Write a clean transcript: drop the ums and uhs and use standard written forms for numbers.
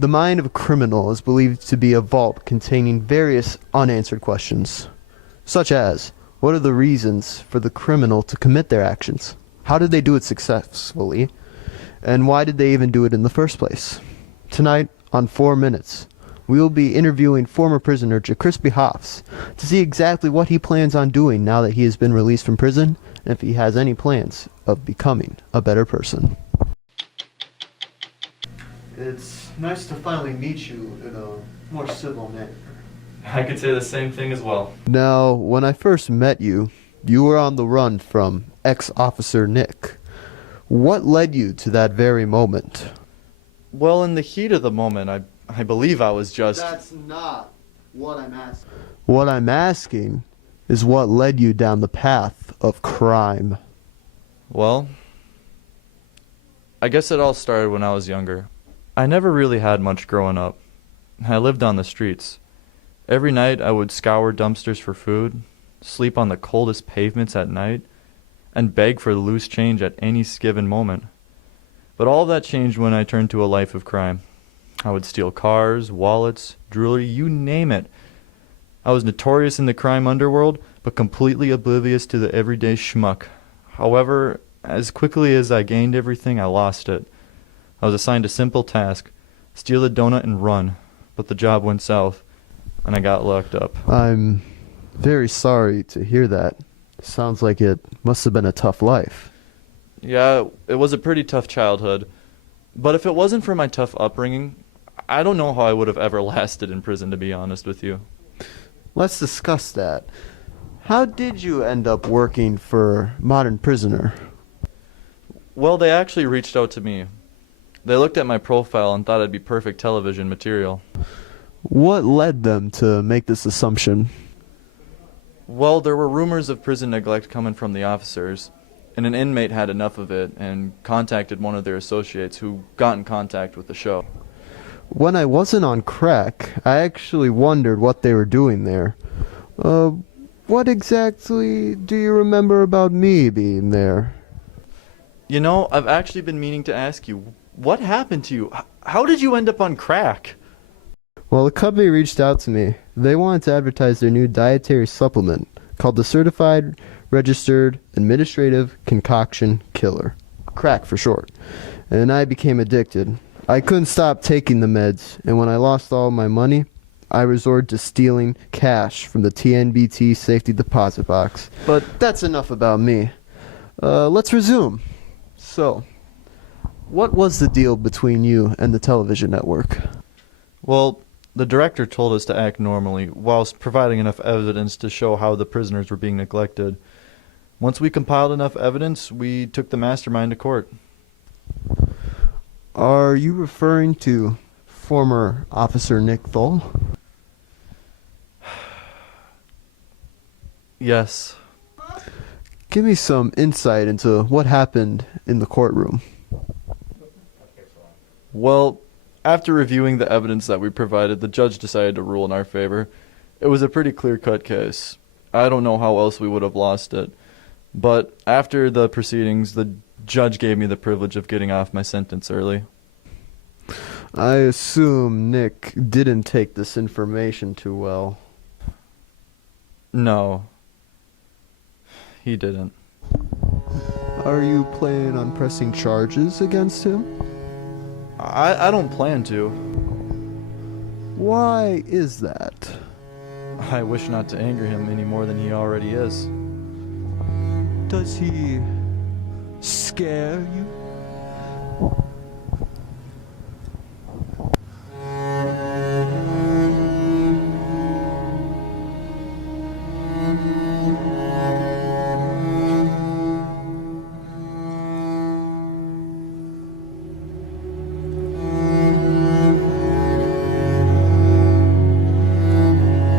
The mind of a criminal is believed to be a vault containing various unanswered questions, such as, what are the reasons for the criminal to commit their actions? How did they do it successfully? And why did they even do it in the first place? Tonight, on 4 Minutes, we will be interviewing former prisoner Crispy Hoffs to see exactly what he plans on doing now that he has been released from prison, and if he has any plans of becoming a better person. It's nice to finally meet you in a more civil manner. I could say the same thing as well. Now, when I first met you, you were on the run from ex-officer Nick. What led you to that very moment? Well, in the heat of the moment, I believe I was just... That's not what I'm asking. What I'm asking is what led you down the path of crime. Well, I guess it all started when I was younger. I never really had much growing up. I lived on the streets. Every night I would scour dumpsters for food, sleep on the coldest pavements at night, and beg for loose change at any given moment. But all that changed when I turned to a life of crime. I would steal cars, wallets, jewelry, you name it. I was notorious in the crime underworld, but completely oblivious to the everyday schmuck. However, as quickly as I gained everything, I lost it. I was assigned a simple task, steal a donut and run, but the job went south, and I got locked up. I'm very sorry to hear that. Sounds like it must have been a tough life. Yeah, it was a pretty tough childhood, but if it wasn't for my tough upbringing, I don't know how I would have ever lasted in prison, to be honest with you. Let's discuss that. How did you end up working for Modern Prisoner? Well, they actually reached out to me. They looked at my profile and thought I'd be perfect television material. What led them to make this assumption? Well, there were rumors of prison neglect coming from the officers, and an inmate had enough of it and contacted one of their associates who got in contact with the show. When I wasn't on crack, I actually wondered what they were doing there. What exactly do you remember about me being there? You know, I've actually been meaning to ask you, what happened to you? How did you end up on crack? Well, the company reached out to me. They wanted to advertise their new dietary supplement called the Certified Registered Administrative Concoction Killer. Crack for short. And I became addicted. I couldn't stop taking the meds, and when I lost all my money, I resorted to stealing cash from the TNBT safety deposit box. But that's enough about me. Let's resume. So, what was the deal between you and the television network? Well, the director told us to act normally, whilst providing enough evidence to show how the prisoners were being neglected. Once we compiled enough evidence, we took the mastermind to court. Are you referring to former Officer Nick Thole? Yes. Give me some insight into what happened in the courtroom. Well, after reviewing the evidence that we provided, the judge decided to rule in our favor. It was a pretty clear-cut case. I don't know how else we would have lost it. But after the proceedings, the judge gave me the privilege of getting off my sentence early. I assume Nick didn't take this information too well. No. He didn't. Are you planning on pressing charges against him? I don't plan to. Why is that? I wish not to anger him any more than he already is. Does he scare you?